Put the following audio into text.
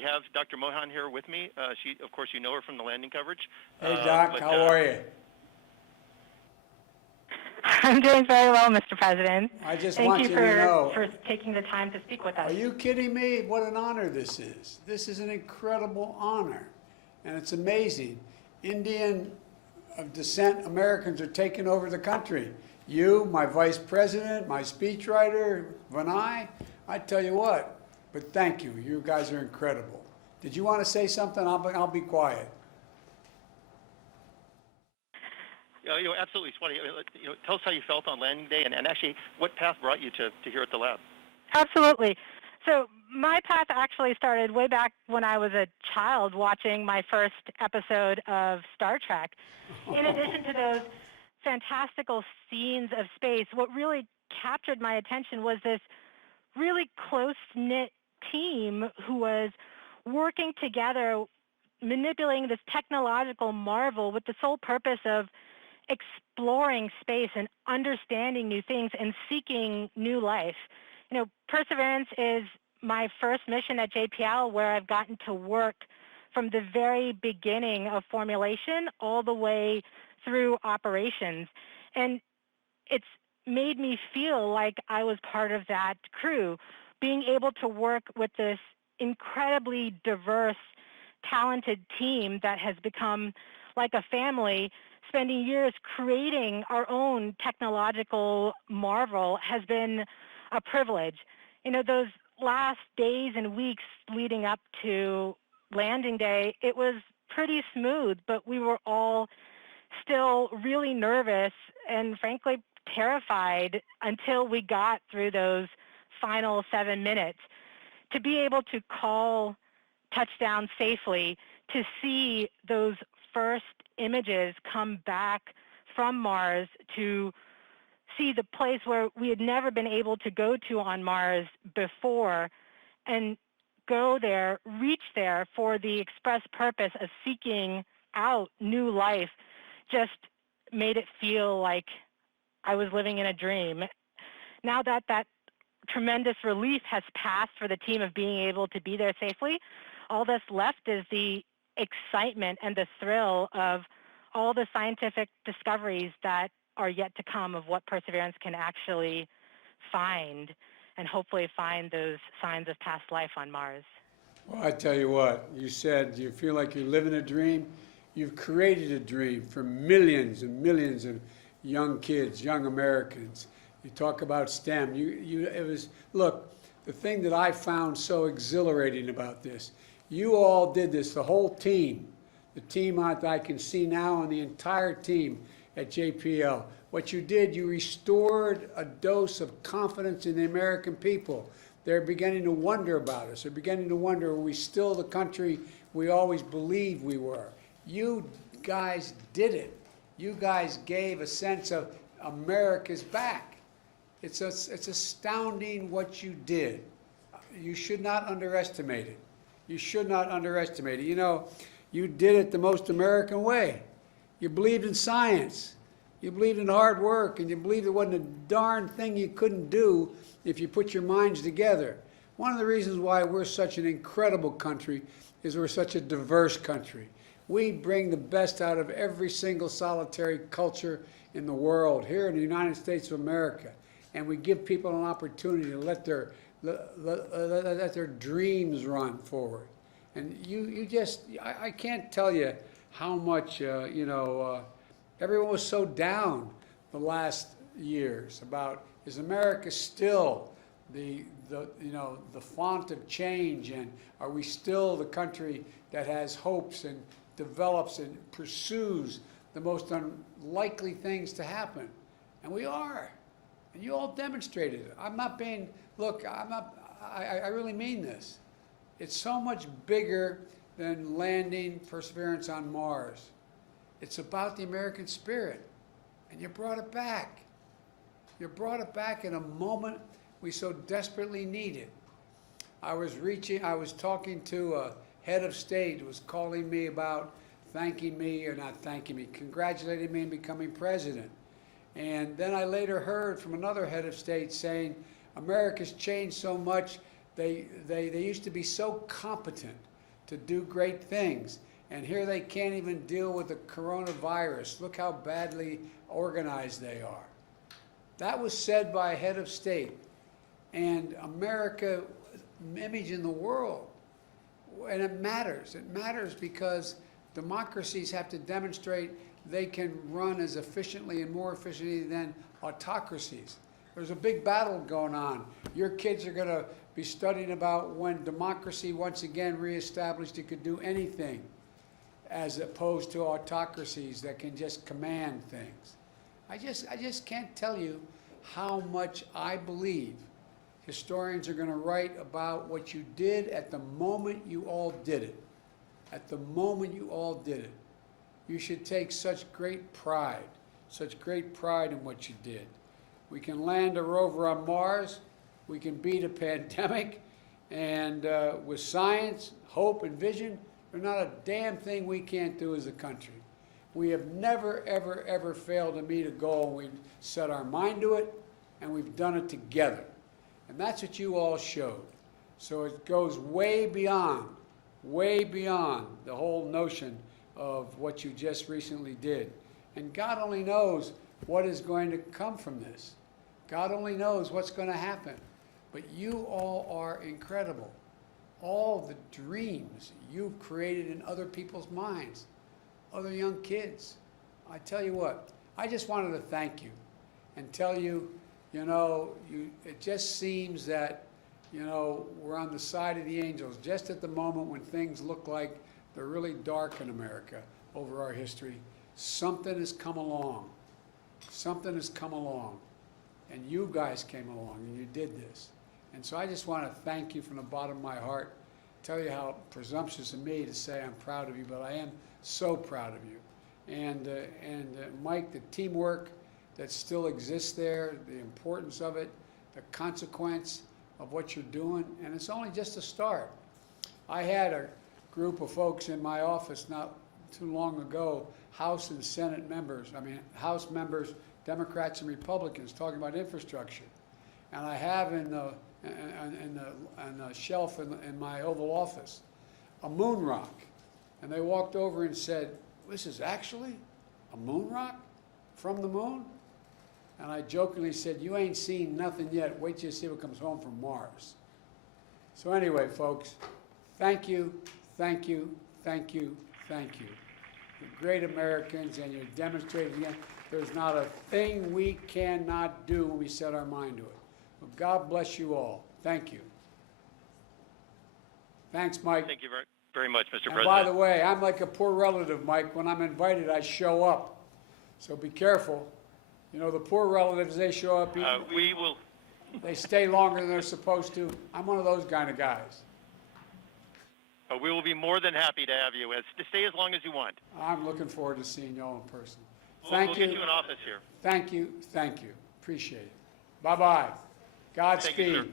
We have Dr. Mohan here with me. Of course, you know her from the landing coverage. Hey, Doc, how are you? I'm doing very well, Mr. President. I just Thank want you you to know. for taking the time to speak with us. Are you kidding me? What an honor this is. This is an incredible honor, and it's amazing. Indian of descent Americans are taking over the country. You, my vice president, my speechwriter, Vinay, I tell you what, but thank you. You guys are incredible. Did you want to say something? I'll be quiet. Absolutely, Swati. Tell us how you felt on landing day, and actually what path brought you to here at the lab. Absolutely. So my path actually started way back when I was a child watching my first episode of Star Trek. In addition to those fantastical scenes of space, what really captured my attention was this really close-knit team who was working together, manipulating this technological marvel with the sole purpose of exploring space and understanding new things and seeking new life. Perseverance is my first mission at JPL, where I've gotten to work from the very beginning of formulation all the way through operations. And it's made me feel like I was part of that crew, being able to work with this incredibly diverse, talented team that has become like a family. Spending years creating our own technological marvel has been a privilege. Those last days and weeks leading up to landing day, it was pretty smooth, but we were all still really nervous and frankly terrified until we got through those final 7 minutes. To be able to call touchdown safely, to see those first images come back from Mars, to see the place where we had never been able to go to on Mars before, and go there, reach there for the express purpose of seeking out new life, just made it feel like I was living in a dream. Now that that tremendous relief has passed for the team of being able to be there safely, all that's left is the excitement and the thrill of all the scientific discoveries that are yet to come of what Perseverance can actually find, and hopefully find those signs of past life on Mars. Well, I tell you what, you said you feel like you're living a dream. You've created a dream for millions and millions of young kids, young Americans. You talk about STEM. Look, the thing that I found so exhilarating about this, you all did this, the whole team, the team I can see now, and the entire team at JPL. What you did, you restored a dose of confidence in the American people. They're beginning to wonder about us. They're beginning to wonder, are we still the country we always believed we were? You guys did it. You guys gave a sense of America's back. It's astounding what you did. You should not underestimate it. You should not underestimate it. You did it the most American way. You believed in science. You believed in hard work, and you believed there wasn't a darn thing you couldn't do if you put your minds together. One of the reasons why we're such an incredible country is we're such a diverse country. We bring the best out of every single solitary culture in the world, here in the United States of America. And we give people an opportunity to let their dreams run forward. And I can't tell you how much, everyone was so down the last years about, is America still the font of change, and are we still the country that has hopes and develops and pursues the most unlikely things to happen? And we are. And you all demonstrated it. I really mean this. It's so much bigger than landing Perseverance on Mars. It's about the American spirit. And you brought it back. You brought it back in a moment we so desperately needed. I was talking to a head of state who was calling me about congratulating me on becoming president. And then I later heard from another head of state saying, America's changed so much They used to be so competent to do great things, and here they can't even deal with the coronavirus. Look how badly organized they are. That was said by a head of state, and America's image in the world. And it matters. It matters because democracies have to demonstrate they can run as efficiently and more efficiently than autocracies. There's a big battle going on. Your kids are going to be studying about when democracy once again reestablished it could do anything, as opposed to autocracies that can just command things. I just can't tell you how much I believe historians are going to write about what you did at the moment you all did it. At the moment you all did it. You should take such great pride in what you did. We can land a rover on Mars, we can beat a pandemic, and with science, hope, and vision, there's not a damn thing we can't do as a country. We have never, ever, ever failed to meet a goal. We've set our mind to it, and we've done it together. And that's what you all showed. So it goes way beyond the whole notion of what you just recently did. And God only knows what is going to come from this. God only knows what's going to happen. But you all are incredible. All the dreams you've created in other people's minds, other young kids. I tell you what, I just wanted to thank you and tell you, it just seems that, we're on the side of the angels just at the moment when things look like they're really dark in America over our history. Something has come along. Something has come along. And you guys came along and you did this. And so I just want to thank you from the bottom of my heart, tell you how presumptuous of me to say I'm proud of you, but I am so proud of you. And Mike, the teamwork that still exists there, the importance of it, the consequence of what you're doing, and it's only just a start. I had a group of folks in my office not too long ago, House and Senate members, House members, Democrats and Republicans, talking about infrastructure. And I have in the shelf in my Oval Office a moon rock. And they walked over and said, "This is actually a moon rock from the moon?" And I jokingly said, "You ain't seen nothing yet. Wait till you see what comes home from Mars." So anyway, folks, thank you, thank you, thank you, thank you. You're great Americans, and you're demonstrating again, there's not a thing we cannot do when we set our mind to it. Well, God bless you all. Thank you. Thanks, Mike. Thank you very much, Mr. And President. by the way, I'm like a poor relative, Mike. When I'm invited, I show up. So be careful. The poor relatives, they show up. We will. They stay longer than they're supposed to. I'm one of those kind of guys. We will be more than happy to have you. To stay as long as you want. I'm looking forward to seeing you all in person. We'll get you an office here. Thank you. Thank you. Appreciate it. Bye-bye. Godspeed. Thank you, sir.